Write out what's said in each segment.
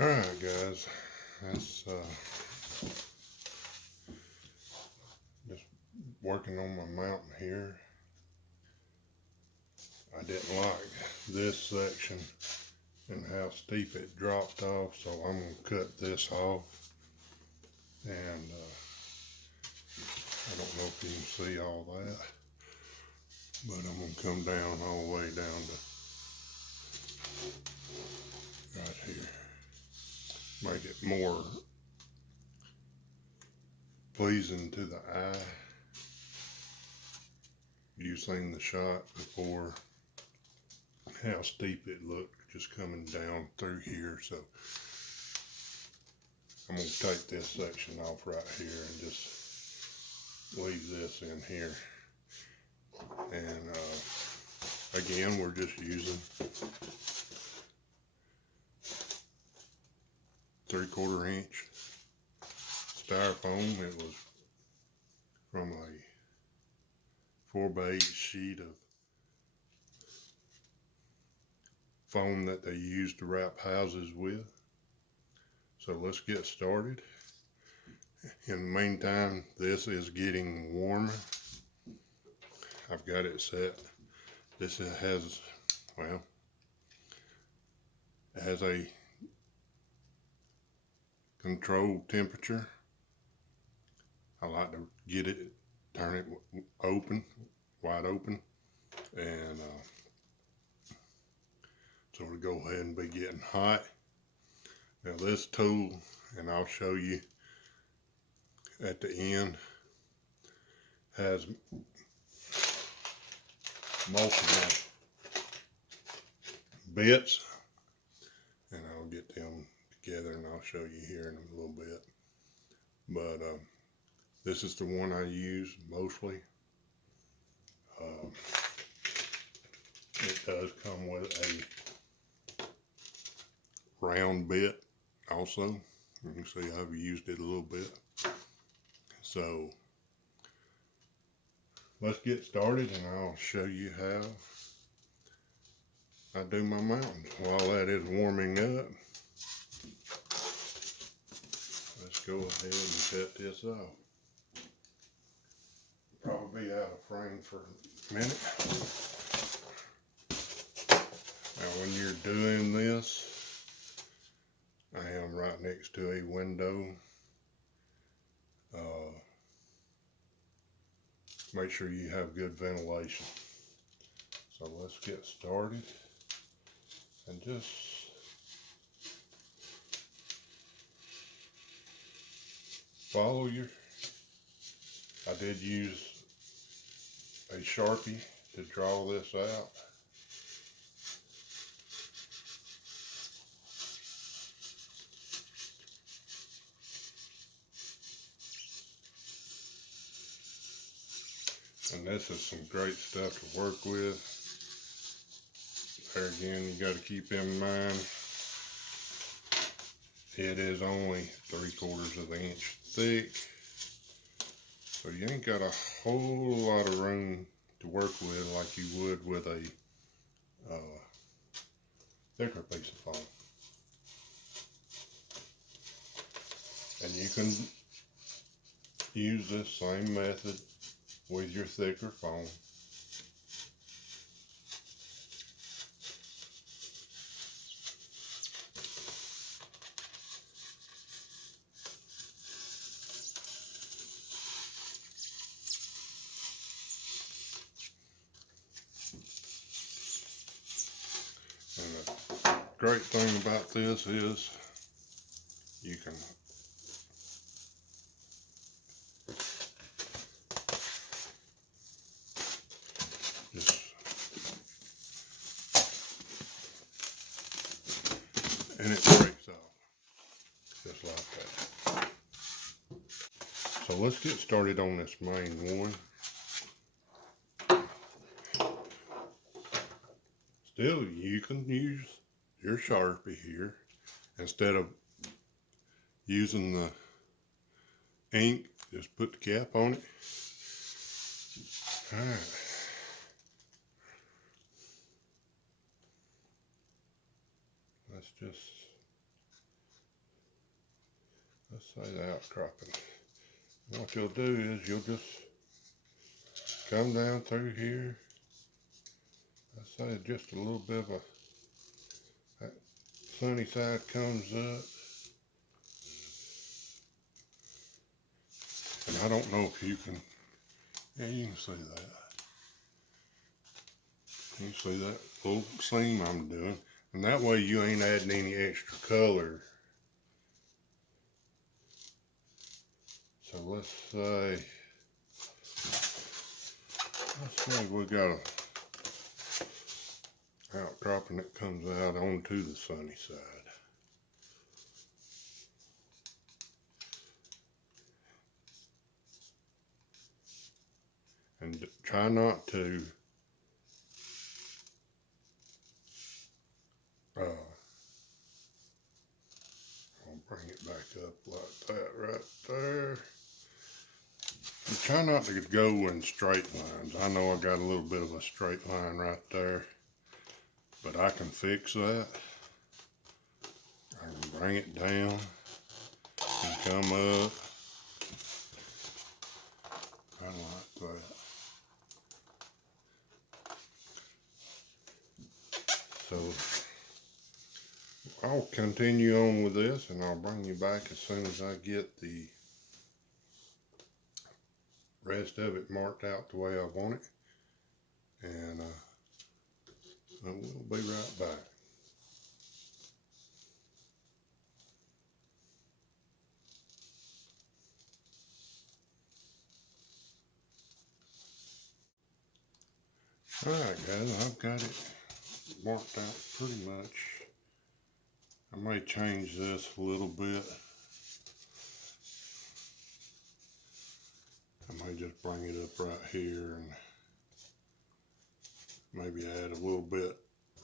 Alright guys, that's just working on my mountain here. I didn't like this section and how steep it dropped off, so I'm going to cut this off. And I don't know if you can see all that, but I'm going to come down all the way down to right here. Make it more pleasing to the eye. You've seen the shot before, how steep it looked just coming down through here. So I'm going to take this section off right here and just leave this in here. And again, we're just using 3/4 inch styrofoam. It was from a 4x8 sheet of foam that they use to wrap houses with. So let's get started. In the meantime, this is getting warmer. I've got it set. This has, well, it has a controlled temperature. I like to get it, turn it open, wide open, and so it'll go ahead and be getting hot. Now this tool, and I'll show you at the end, has multiple bits, and I'll get them together and I'll show you here in a little bit. But this is the one I use mostly. It does come with a round bit also. You can see I've used it a little bit. So let's get started and I'll show you how I do my mountains. While that is warming up, let's go ahead and cut this off. Probably be out of frame for a minute. Now when you're doing this, I am right next to a window. Make sure you have good ventilation. So let's get started and just follow your, I did use a Sharpie to draw this out. And this is some great stuff to work with. There again, you got to keep in mind, it is only 3/4 of an inch thick. So you ain't got a whole lot of room to work with like you would with a thicker piece of foam. And you can use this same method with your thicker foam. And the great thing about this is you can just, and it breaks off just like that. So let's get started on this main one. Still, you can use your Sharpie here instead of using the ink. Just put the cap on it. All right. Let's just let's say the outcropping. And what you'll do is you'll just come down through here. Let's say just a little bit of that sunny side comes up. And I don't know if you can, yeah, you can see that. You can see that little seam I'm doing. And that way you ain't adding any extra color. So let's say we got a outcropping that comes out onto the sunny side. And try not to I'll bring it back up like that right there. And try not to go in straight lines. I know I got a little bit of a straight line right there, but I can fix that. I can bring it down and come up. Kind of like that. So I'll continue on with this and I'll bring you back as soon as I get the rest of it marked out the way I want it. And we'll be right back. Alright guys, I've got it marked out pretty much. I may change this a little bit. I may just bring it up right here and maybe add a little bit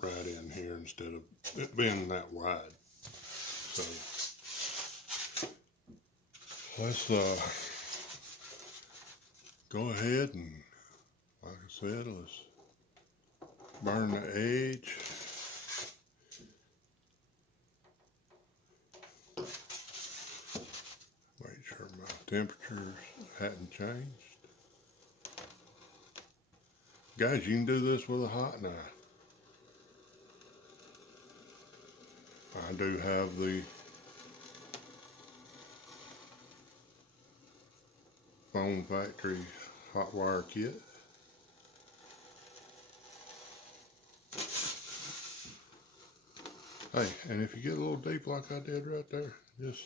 right in here instead of it being that wide. So let's go ahead and, like I said, let's burn the edge. Make sure my temperatures hadn't changed. Guys, you can do this with a hot knife. I do have the Foam Factory hot wire kit. Hey, and if you get a little deep like I did right there, just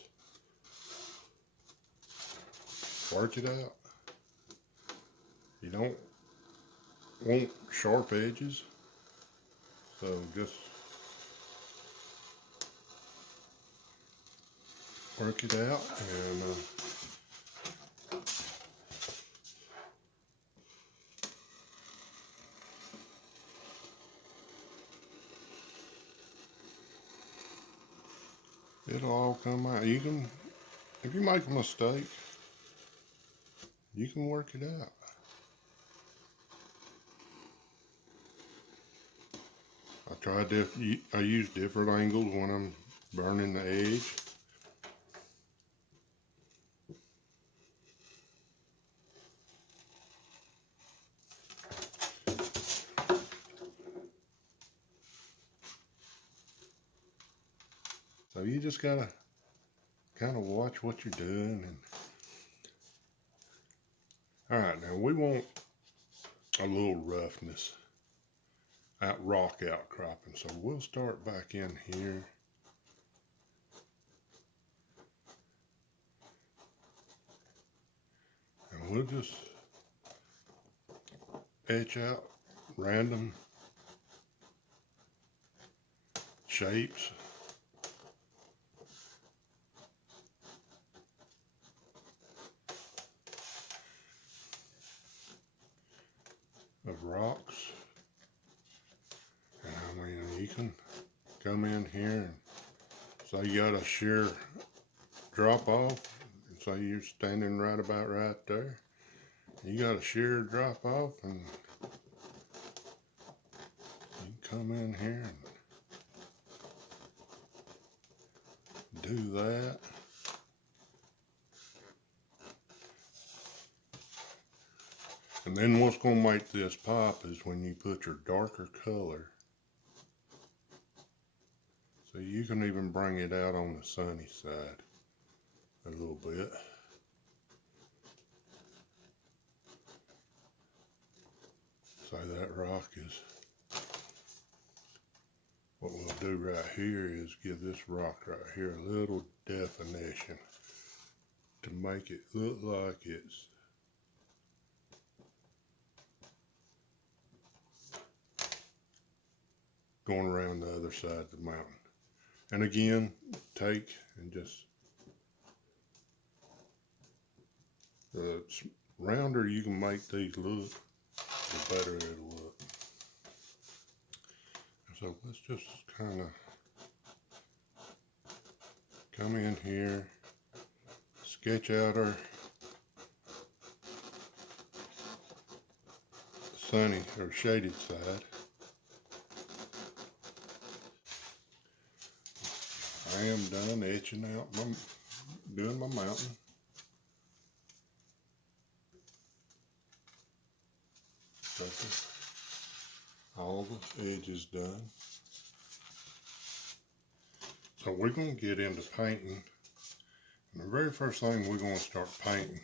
work it out. You don't want sharp edges, so just work it out and it'll all come out. You can, if you make a mistake, you can work it out. I use different angles when I'm burning the edge. So you just gotta kind of watch what you're doing. And all right, now we want a little roughness, rock outcropping. So we'll start back in here. And we'll just etch out random shapes. Of rocks. And I mean, you can come in here and say you got a sheer drop off, and say you're standing right about right there. You got a sheer drop off, and you can come in here and do that. And then what's going to make this pop is when you put your darker color. So you can even bring it out on the sunny side a little bit. So that rock is, what we'll do right here is give this rock right here a little definition to make it look like it's going around the other side of the mountain. And again, take and just, the rounder you can make these look, the better it'll look. So let's just kind of come in here, sketch out our sunny or shaded side. I am done etching out doing my mountain. Got all the edges done. So we're going to get into painting. And the very first thing we're going to start painting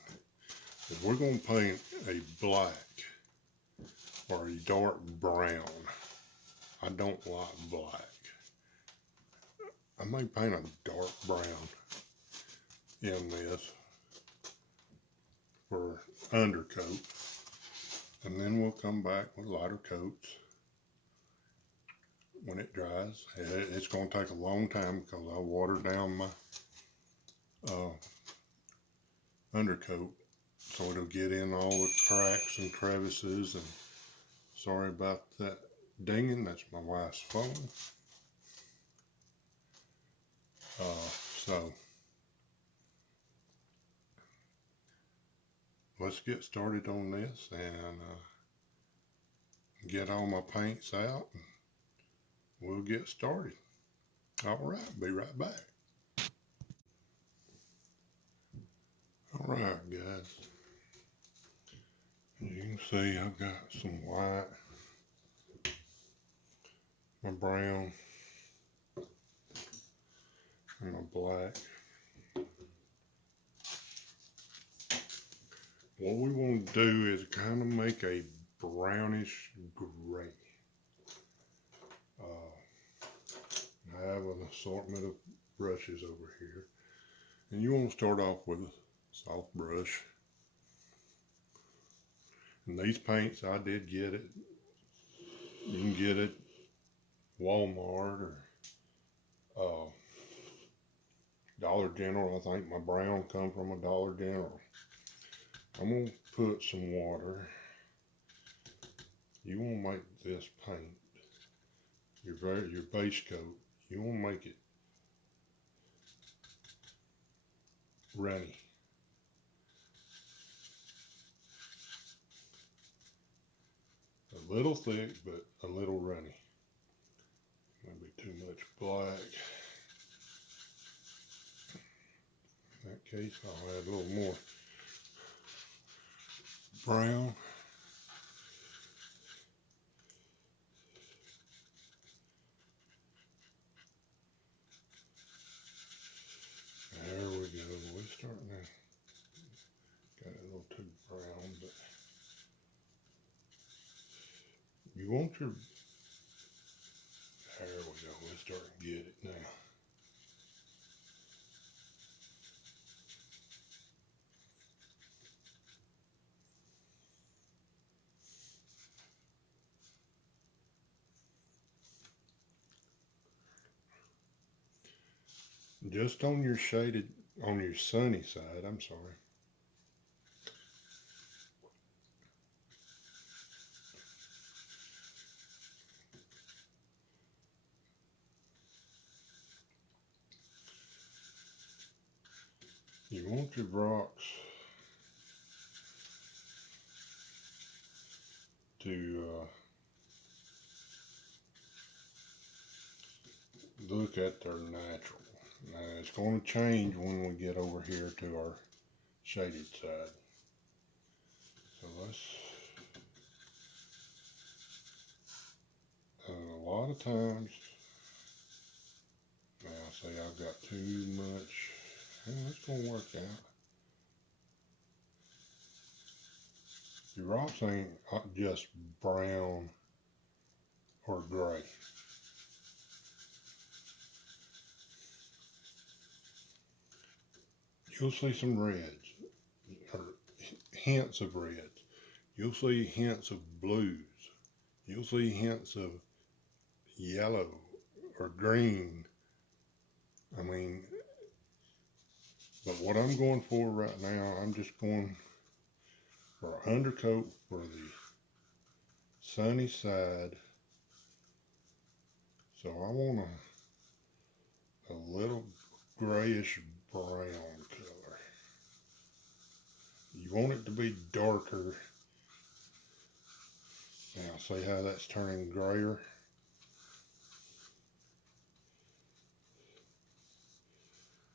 is we're going to paint a black or a dark brown. I don't like black. I may paint a dark brown in this for undercoat. And then we'll come back with lighter coats when it dries. It's going to take a long time because I water down my undercoat so it'll get in all the cracks and crevices. And sorry about that dinging, that's my wife's phone. So let's get started on this and get all my paints out and we'll get started. All right, be right back. All right, guys. As you can see, I've got some white, my brown, and my black. What we want to do is kind of make a brownish gray. I have an assortment of brushes over here. And you want to start off with a soft brush. And these paints, I did get it. You can get it Walmart or Dollar General. I think my brown come from a Dollar General. I'm going to put some water. You want to make this paint, your base coat, you want to make it runny. A little thick, but a little runny. Maybe too much black. In that case, I'll add a little more brown. There we go. We're starting to got it a little too brown, but you want your, there we go. We're starting to get it now. Just on your shaded, on your sunny side, I'm sorry. You want your rocks to look at their natural. Now it's going to change when we get over here to our shaded side. So let's lot of times, now say I've got too much, well, it's going to work out. Your rocks ain't just brown or gray. You'll see some reds, or hints of reds. You'll see hints of blues. You'll see hints of yellow or green. I mean, but what I'm going for right now, I'm just going for an undercoat for the sunny side. So I want a little grayish brown color. You want it to be darker. Now see how that's turning grayer?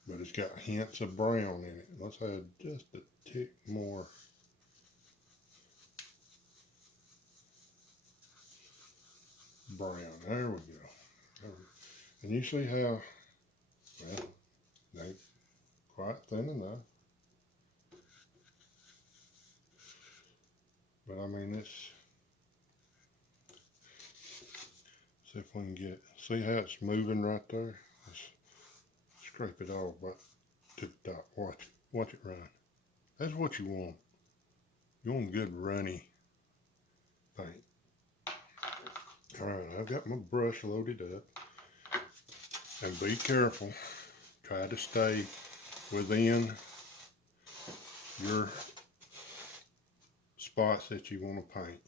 But it's got hints of brown in it. Let's add just a tick more. Brown, there we go. And you see how, well, they ain't quite thin enough. But I mean, it's, see if we can get, see how it's moving right there? Let's scrape it off right to the top. Watch it run. That's what you want. You want good runny paint. All right, I've got my brush loaded up. And be careful. Try to stay within your spots that you want to paint.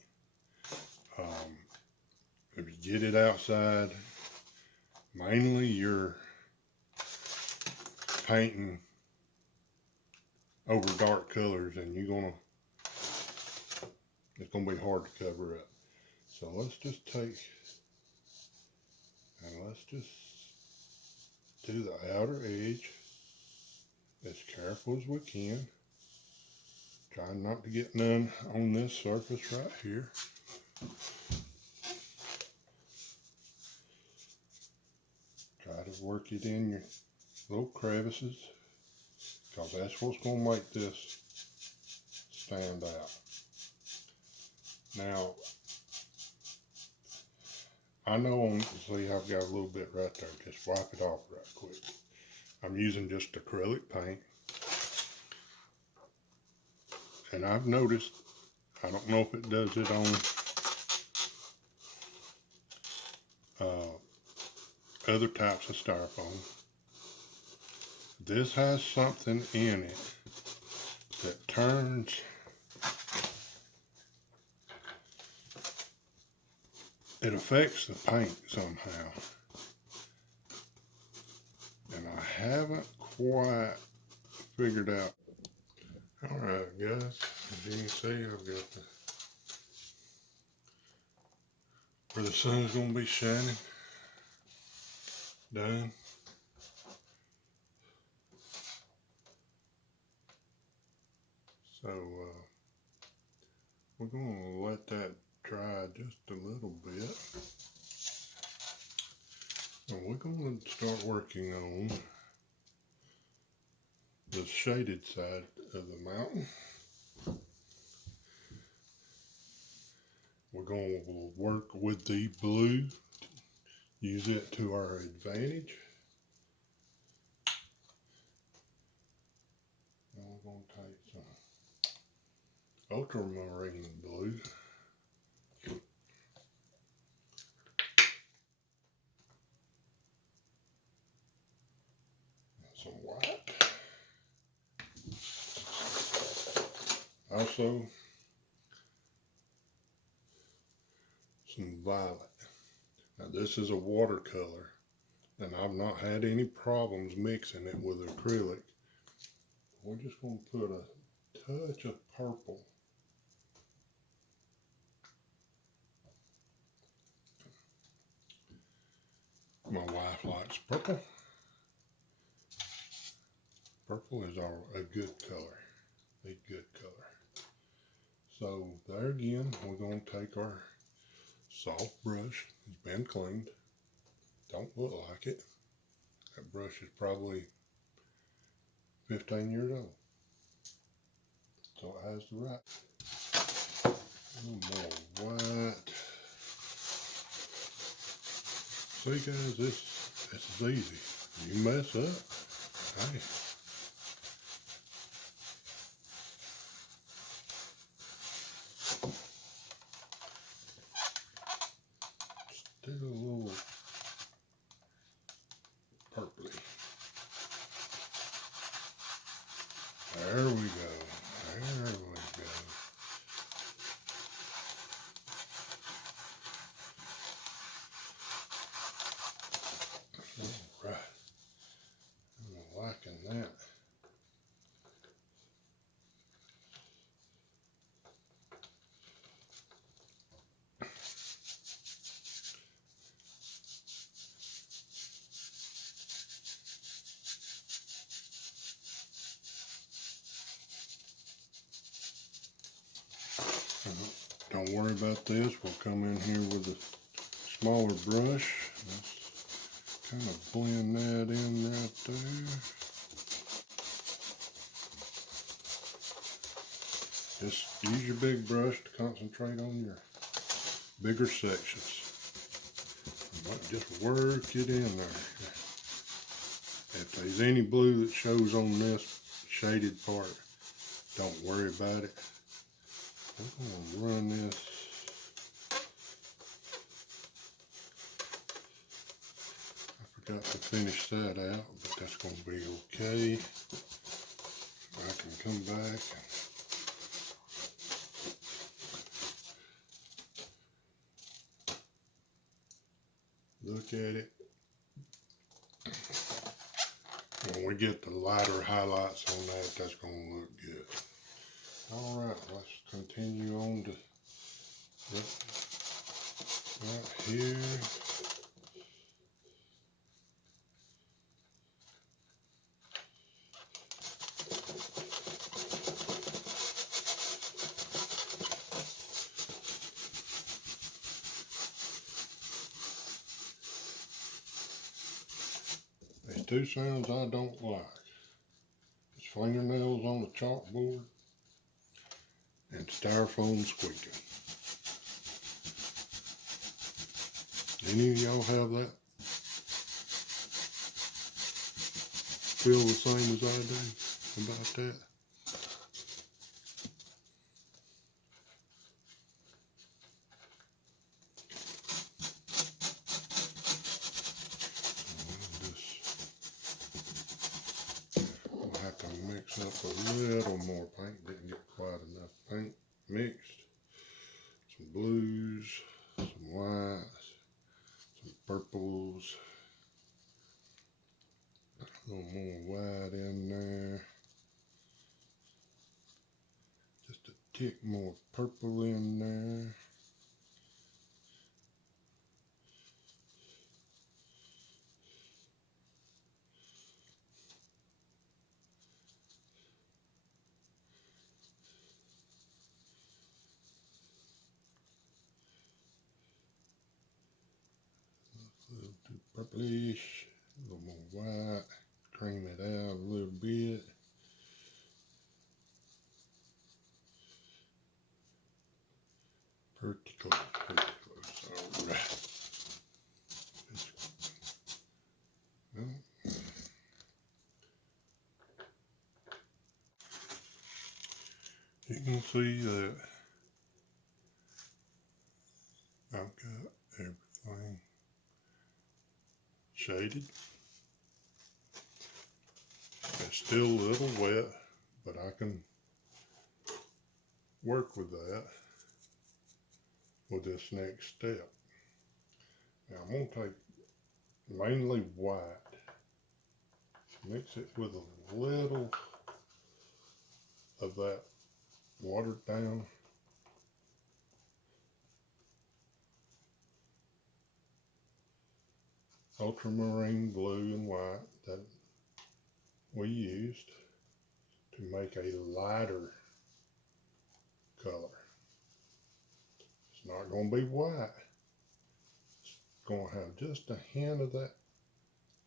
If you get it outside, mainly you're painting over dark colors, and it's gonna be hard to cover up. So let's just take, and let's just do the outer edge as careful as we can. Try not to get none on this surface right here. Try to work it in your little crevices, because that's what's going to make this stand out. Now, I know, see, I've got a little bit right there. Just wipe it off right quick. I'm using just acrylic paint. And I've noticed, I don't know if it does it on other types of styrofoam. This has something in it that turns it affects the paint somehow. And I haven't quite figured out. Alright guys, as you can see, I've got where the sun's going to be shining done. So we're going to let that dry just a little bit. And we're going to start working on the shaded side of the mountain. We're going to work with the blue, use it to our advantage. And we're going to take some ultramarine blue. And some white. Also, some violet. Now this is a watercolor, and I've not had any problems mixing it with acrylic. We're just going to put a touch of purple. My wife likes purple. Purple is a good color, a good color. So there again, we're going to take our soft brush. It's been cleaned. Don't look like it. That brush is probably 15 years old. So it has the right. A little more white. See guys, this is easy. You mess up, hey. Still a little purpley. There we go. There we go. All right. I'm liking that. Don't worry about this. We'll come in here with a smaller brush. Let's kind of blend that in right there. Just use your big brush to concentrate on your bigger sections. Just work it in there. If there's any blue that shows on this shaded part, don't worry about it. I'm going to run this. I forgot to finish that out, but that's going to be okay. I can come back and look at it. When we get the lighter highlights on that, that's going to look good. Alright, let's continue on to right here. There's two sounds I don't like. It's fingernails on the chalkboard and styrofoam squeaking. Any of y'all have that? Feel the same as I do about that? I'll have to mix up a little more paint. Didn't get quite enough paint mixed. Some blues, some whites, some purples. A little more white in there. Just a tick more purple in there. A little too purplish. A little more white. Cream it out a little bit. Pretty close, pretty close. All right. Well, you can see that I've got everything shaded. It's still a little wet, but I can work with that with this next step. Now I'm going to take mainly white, mix it with a little of that watered down ultramarine blue and white that we used to make a lighter color. It's not going to be white, going to have just a hint of that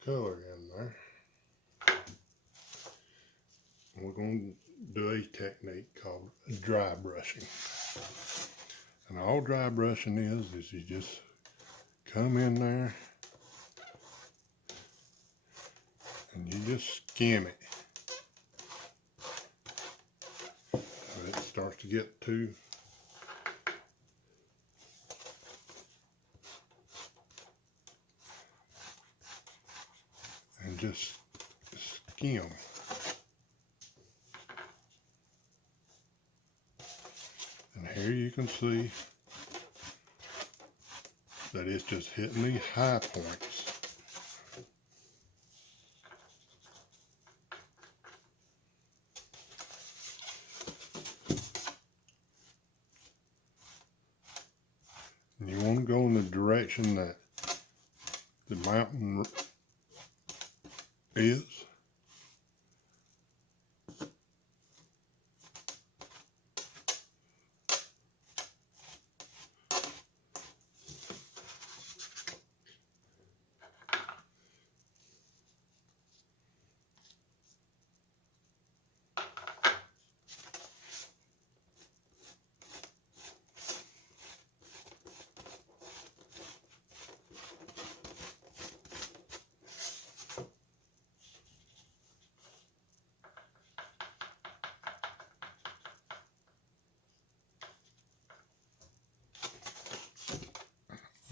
color in there. We're going to do a technique called dry brushing. And all dry brushing is you just come in there and you just skim it. When it starts to get too and just skim. And here you can see that it's just hitting the high points. And you want to go in the direction that the mountain is.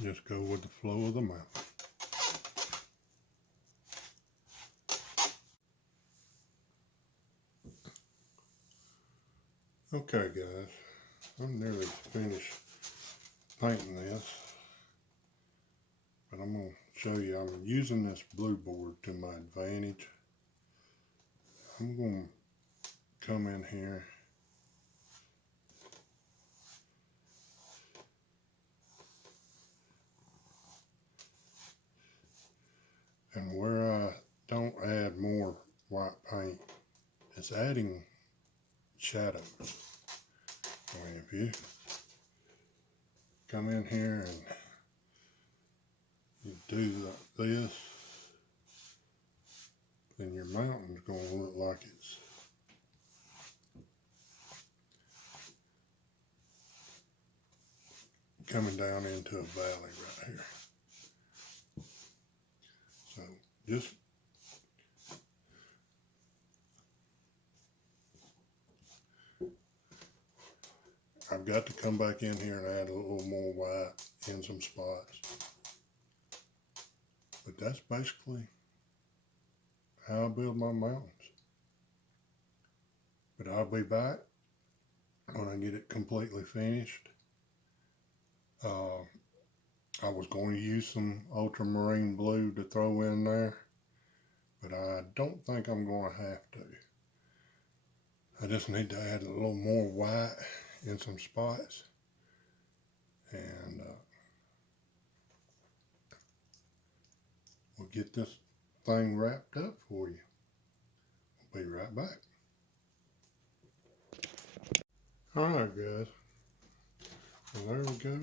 Just go with the flow of the mountain. Okay guys, I'm nearly finished painting this, but I'm going to show you I'm using this blue board to my advantage. I'm going to come in here and where I don't add more white paint, it's adding shadows. I mean, if you come in here and you do like this, then your mountain's going to look like it's coming down into a valley right here. So just I've got to come back in here and add a little more white in some spots. But that's basically how I build my mountains. But I'll be back when I get it completely finished. I was going to use some ultramarine blue to throw in there, but I don't think I'm going to have to. I just need to add a little more white in some spots, and we'll get this thing wrapped up for you. We'll be right back. Alright guys, well there we go.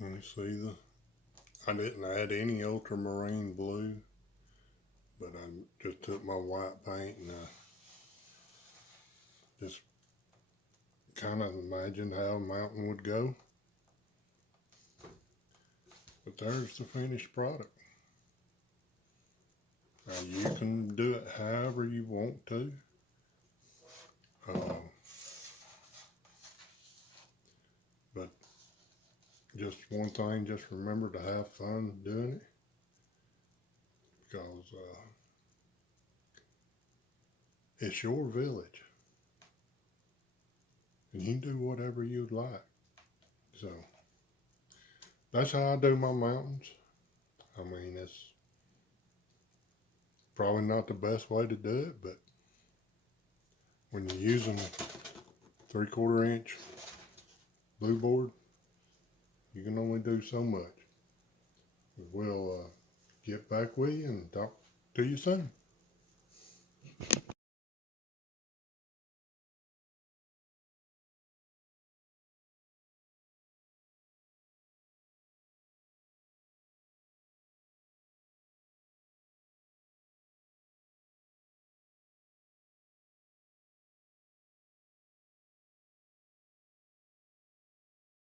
Let me see I didn't add any ultramarine blue, but I just took my white paint and just kind of imagined how a mountain would go. But there's the finished product. Now you can do it however you want to. But just one thing, just remember to have fun doing it, because it's your village and you can do whatever you'd like. So that's how I do my mountains. I mean, it's probably not the best way to do it, but when you're using 3/4 inch blue board, you can only do so much. We'll get back with you and talk to you soon.